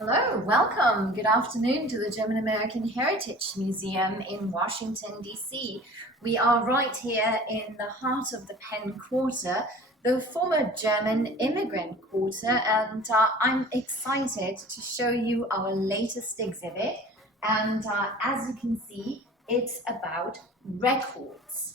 Hello, welcome. Good afternoon to the German American Heritage Museum in Washington, D.C. We are right here in the heart of the Penn Quarter, the former German immigrant quarter, and I'm excited to show you our latest exhibit. And as you can see, it's about records.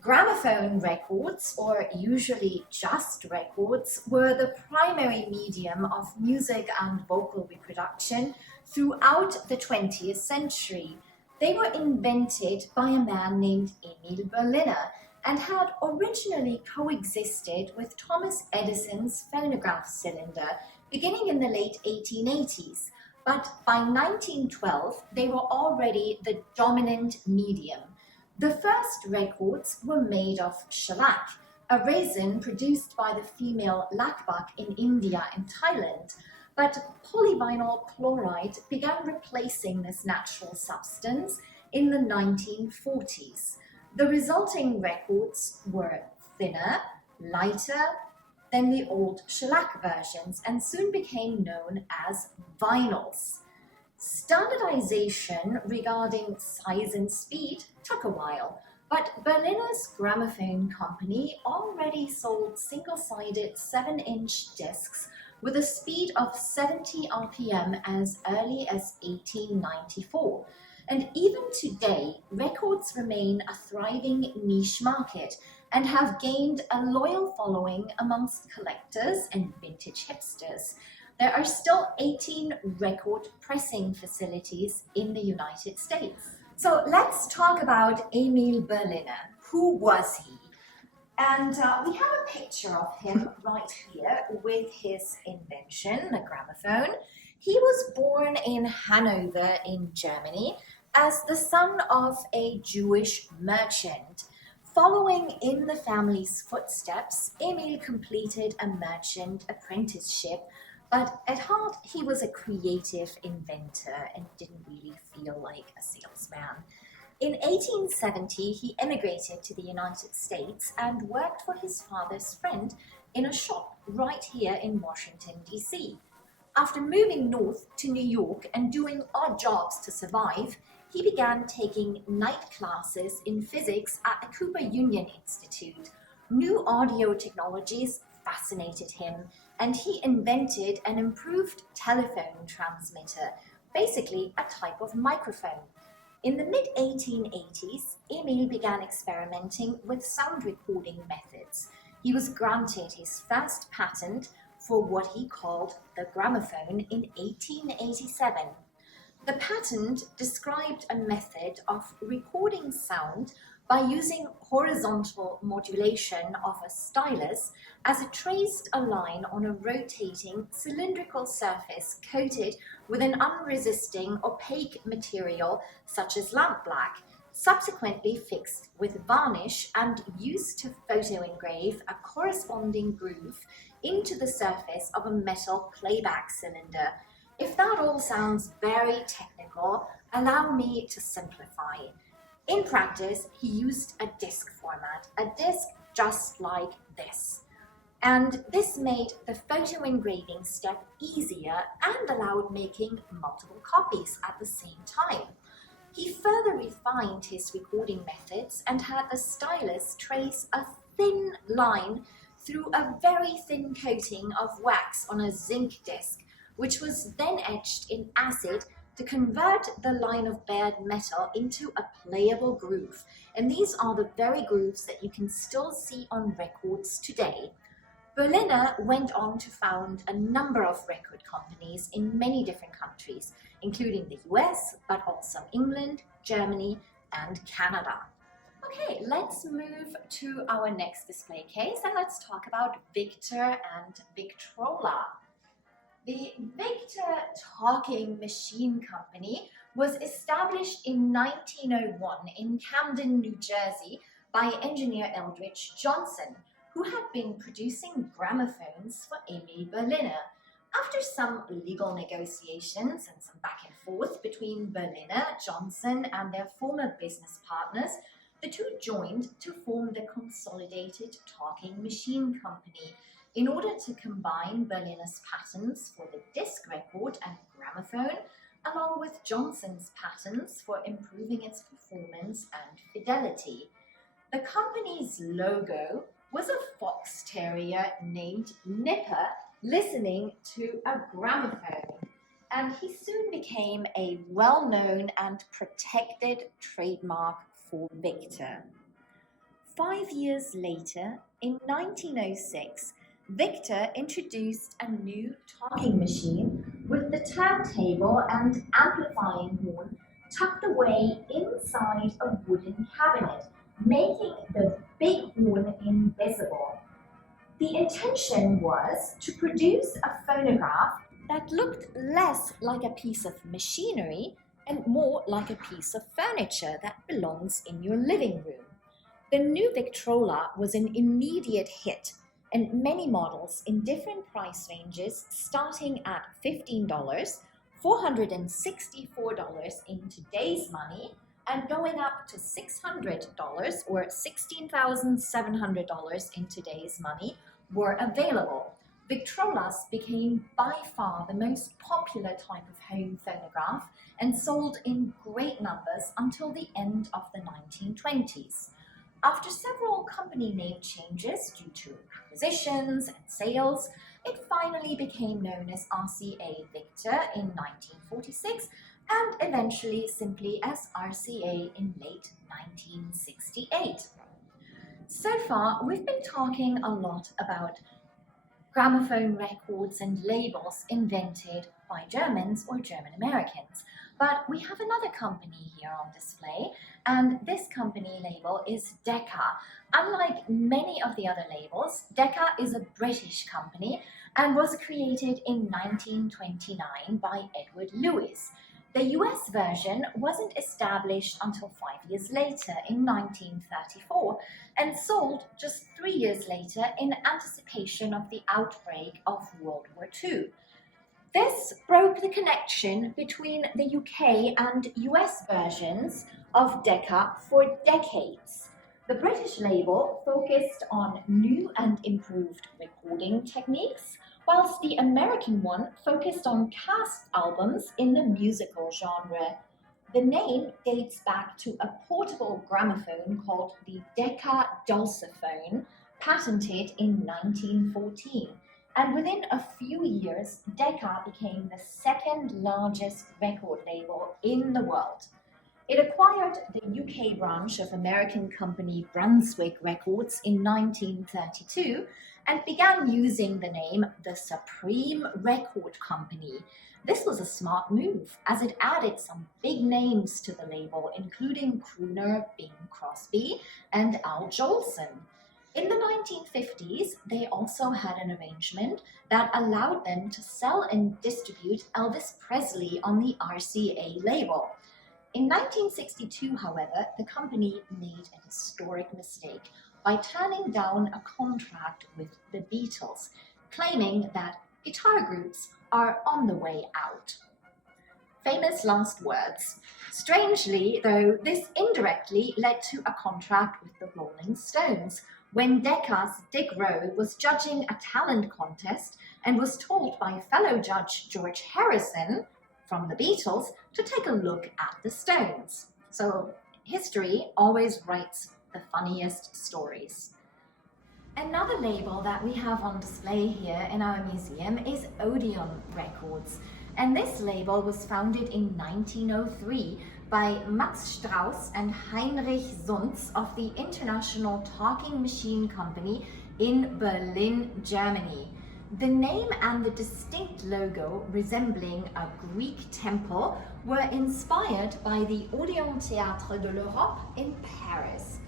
Gramophone records, or usually just records, were the primary medium of music and vocal reproduction throughout the 20th century. They were invented by a man named Emil Berliner and had originally coexisted with Thomas Edison's phonograph cylinder beginning in the late 1880s. But by 1912, they were already the dominant medium. The first records were made of shellac, a resin produced by the female lakbak in India and Thailand, but polyvinyl chloride began replacing this natural substance in the 1940s. The resulting records were thinner, lighter than the old shellac versions and soon became known as vinyls. Standardization regarding size and speed took a while, but Berliner's gramophone company already sold single-sided 7-inch discs with a speed of 70 RPM as early as 1894. And even today, records remain a thriving niche market and have gained a loyal following amongst collectors and vintage hipsters. There are still 18 record pressing facilities in the United States. So let's talk about Emil Berliner. Who was he? And we have a picture of him right here with his invention, the gramophone. He was born in Hanover in Germany as the son of a Jewish merchant. Following in the family's footsteps, Emil completed a merchant apprenticeship, but at heart he was a creative inventor and didn't really feel like a salesman. In 1870, he emigrated to the United States and worked for his father's friend in a shop right here in Washington, D.C. After moving north to New York and doing odd jobs to survive, he began taking night classes in physics at the Cooper Union Institute. New audio technologies fascinated him, and he invented an improved telephone transmitter, basically a type of microphone. In the mid-1880s, Emil began experimenting with sound recording methods. He was granted his first patent for what he called the gramophone in 1887. The patent described a method of recording sound by using horizontal modulation of a stylus as it traced a line on a rotating cylindrical surface coated with an unresisting opaque material such as lampblack, subsequently fixed with varnish and used to photoengrave a corresponding groove into the surface of a metal playback cylinder. If that all sounds very technical, allow me to simplify. In practice, he used a disc format, a disc just like this. And this made the photo engraving step easier and allowed making multiple copies at the same time. He further refined his recording methods and had the stylus trace a thin line through a very thin coating of wax on a zinc disc, which was then etched in acid to convert the line of bared metal into a playable groove. And these are the very grooves that you can still see on records today. Berliner went on to found a number of record companies in many different countries, including the US, but also England, Germany, and Canada. Okay, let's move to our next display case and let's talk about Victor and Victrola. The Victor Talking Machine Company was established in 1901 in Camden, New Jersey by engineer Eldridge Johnson, who had been producing gramophones for Emil Berliner. After some legal negotiations and some back and forth between Berliner, Johnson, and their former business partners, the two joined to form the Consolidated Talking Machine Company in order to combine Berliner's patents for the disc record and gramophone, along with Johnson's patents for improving its performance and fidelity. The company's logo was a fox terrier named Nipper listening to a gramophone, and he soon became a well-known and protected trademark for Victor. 5 years later, in 1906, Victor introduced a new talking machine with the turntable and amplifying horn tucked away inside a wooden cabinet, making the big horn invisible. The intention was to produce a phonograph that looked less like a piece of machinery and more like a piece of furniture that belongs in your living room. The new Victrola was an immediate hit, and many models in different price ranges starting at $15, $464 in today's money, and going up to $600 or $16,700 in today's money were available. Victrolas became by far the most popular type of home phonograph and sold in great numbers until the end of the 1920s. After several company name changes due to acquisitions and sales, it finally became known as RCA Victor in 1946 and eventually simply as RCA in late 1968. So far, we've been talking a lot about gramophone records and labels invented by Germans or German Americans. But we have another company here on display, and this company label is Deca. Unlike many of the other labels, Deca is a British company and was created in 1929 by Edward Lewis. The US version wasn't established until 5 years later in 1934 and sold just 3 years later in anticipation of the outbreak of World War II. This broke the connection between the UK and US versions of Deca for decades. The British label focused on new and improved recording techniques, whilst the American one focused on cast albums in the musical genre. The name dates back to a portable gramophone called the Deca Dulciphone, patented in 1914. And within a few years, Deca became the second largest record label in the world. It acquired the UK branch of American company Brunswick Records in 1932 and began using the name the Supreme Record Company. This was a smart move, as it added some big names to the label, including crooner Bing Crosby and Al Jolson. In the 1950s, they also had an arrangement that allowed them to sell and distribute Elvis Presley on the RCA label. In 1962, however, the company made a historic mistake by turning down a contract with the Beatles, claiming that guitar groups are on the way out. Famous last words. Strangely, though, this indirectly led to a contract with the Rolling Stones, when Deca's Dick Rowe was judging a talent contest and was told by fellow judge George Harrison from the Beatles to take a look at the Stones. So history always writes the funniest stories. Another label that we have on display here in our museum is Odeon Records. And this label was founded in 1903 by Max Strauss and Heinrich Zunz of the International Talking Machine Company in Berlin, Germany. The name and the distinct logo, resembling a Greek temple, were inspired by the Odeon Théâtre de l'Europe in Paris.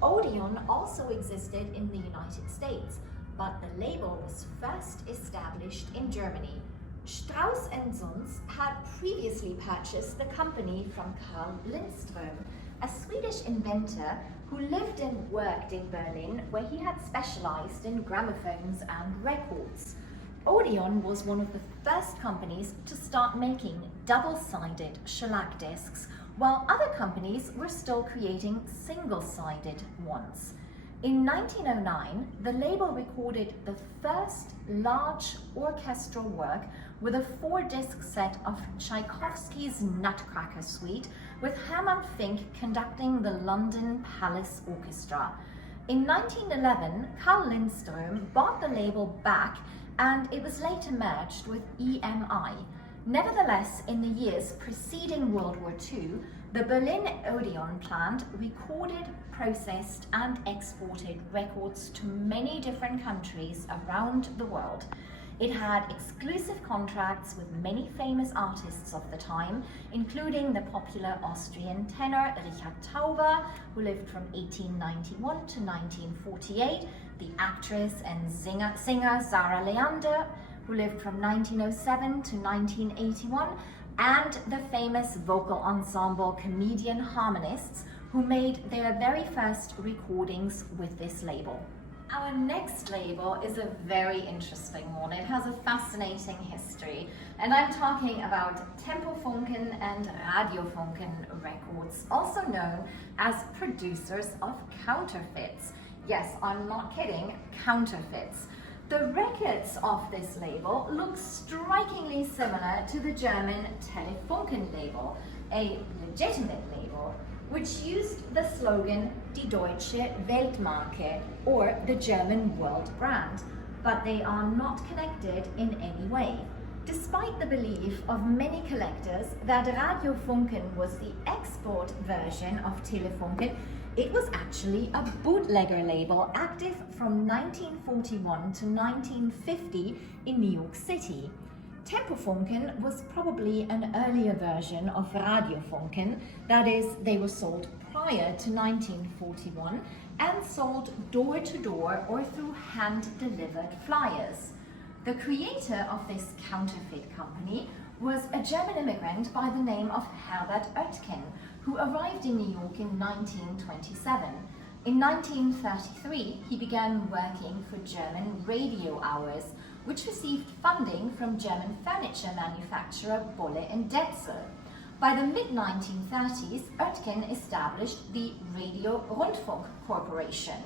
Odeon also existed in the United States, but the label was first established in Germany. Strauss and Zunz had previously purchased the company from Carl Lindström, a Swedish inventor who lived and worked in Berlin, where he had specialized in gramophones and records. Odeon was one of the first companies to start making double-sided shellac discs, while other companies were still creating single-sided ones. In 1909, the label recorded the first large orchestral work with a 4-disc set of Tchaikovsky's Nutcracker Suite, with Hermann Fink conducting the London Palace Orchestra. In 1911, Carl Lindström bought the label back and it was later merged with EMI. Nevertheless, in the years preceding World War II, the Berlin Odeon plant recorded, processed and exported records to many different countries around the world. It had exclusive contracts with many famous artists of the time, including the popular Austrian tenor Richard Tauber, who lived from 1891 to 1948, the actress and singer Sarah Leander, who lived from 1907 to 1981, and the famous vocal ensemble comedian harmonists who made their very first recordings with this label. Our next label is a very interesting one. It has a fascinating history, and I'm talking about Tempo Funken and Radio Funken Records, also known as producers of counterfeits. Yes, I'm not kidding, counterfeits. The records of this label look strikingly similar to the German Telefunken label, a legitimate label, which used the slogan Die Deutsche Weltmarke, or the German world brand, but they are not connected in any way. Despite the belief of many collectors that Radio Funken was the export version of Telefunken, it was actually a bootlegger label active from 1941 to 1950 in New York City. Tempo Funken was probably an earlier version of Radio Funken, that is, they were sold prior to 1941 and sold door to door or through hand-delivered flyers. The creator of this counterfeit company was a German immigrant by the name of Bert Otkin, who arrived in New York in 1927. In 1933, he began working for German Radio Hours, which received funding from German furniture manufacturer Bolle and Detzel. By the mid-1930s, Otkin established the Radio Rundfunk Corporation.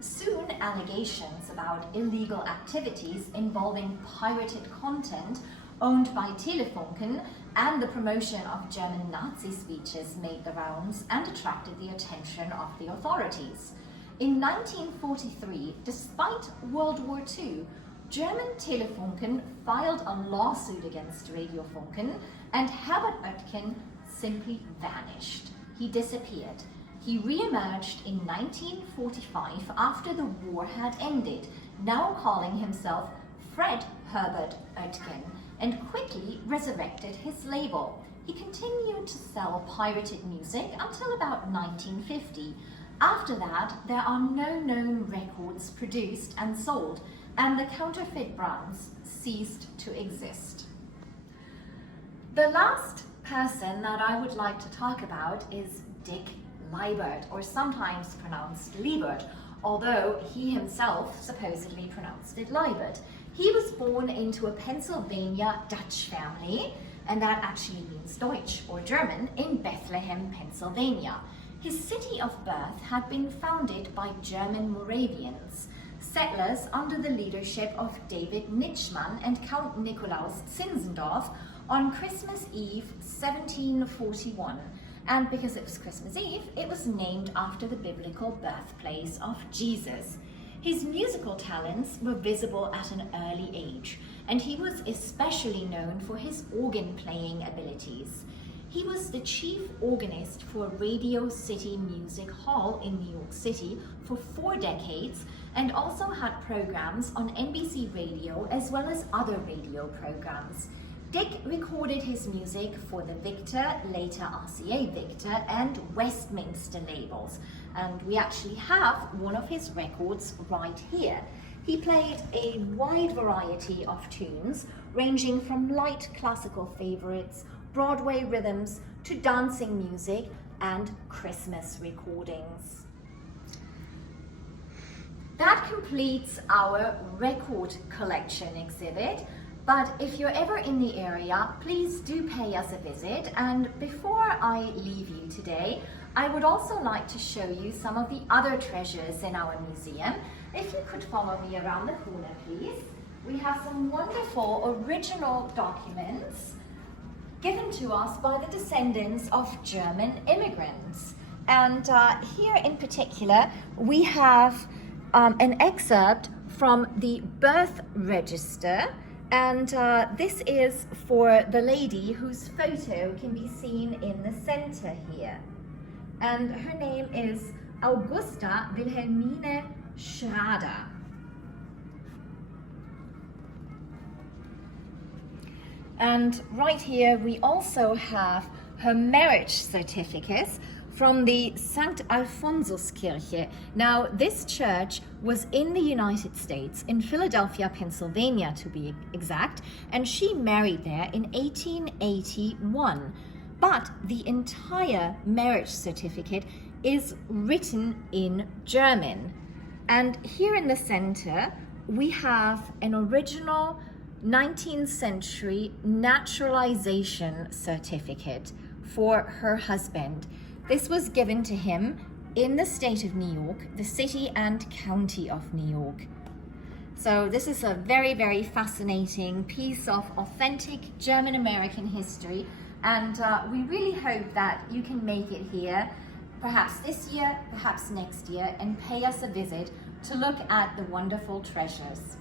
Soon, allegations about illegal activities involving pirated content owned by Telefunken and the promotion of German Nazi speeches made the rounds and attracted the attention of the authorities. In 1943, despite World War II, German Telefunken filed a lawsuit against Radio Funken, and Herbert Otkin simply vanished. He disappeared. He re-emerged in 1945 after the war had ended, now calling himself Fred Herbert Otkin, and quickly resurrected his label. He continued to sell pirated music until about 1950. After that, there are no known records produced and sold, and the counterfeit brands ceased to exist. The last person that I would like to talk about is Dick Leibert, or sometimes pronounced Leibert, although he himself supposedly pronounced it Leibert. He was born into a Pennsylvania Dutch family, and that actually means Deutsch or German, in Bethlehem, Pennsylvania. His city of birth had been founded by German Moravians, settlers under the leadership of David Nitschmann and Count Nikolaus Zinzendorf on Christmas Eve 1741. And because it was Christmas Eve, it was named after the biblical birthplace of Jesus. His musical talents were visible at an early age, and he was especially known for his organ playing abilities. He was the chief organist for Radio City Music Hall in New York City for 4 decades, and also had programs on NBC Radio as well as other radio programs. Dick recorded his music for the Victor, later RCA Victor, and Westminster labels, and we actually have one of his records right here. He played a wide variety of tunes, ranging from light classical favorites, Broadway rhythms, to dancing music and Christmas recordings. That completes our record collection exhibit. But if you're ever in the area, please do pay us a visit. And before I leave you today, I would also like to show you some of the other treasures in our museum. If you could follow me around the corner, please. We have some wonderful original documents given to us by the descendants of German immigrants. And here in particular, we have an excerpt from the birth register. And this is for the lady whose photo can be seen in the center here. And her name is Augusta Wilhelmine Schrader. And right here we also have her marriage certificate from the St. Alphonsuskirche. Now, this church was in the United States, in Philadelphia, Pennsylvania to be exact, and she married there in 1881. But the entire marriage certificate is written in German. And here in the center, we have an original 19th century naturalization certificate for her husband. This was given to him in the state of New York, the city and county of New York. So this is a very, very fascinating piece of authentic German-American history, and we really hope that you can make it here, perhaps this year, perhaps next year, and pay us a visit to look at the wonderful treasures.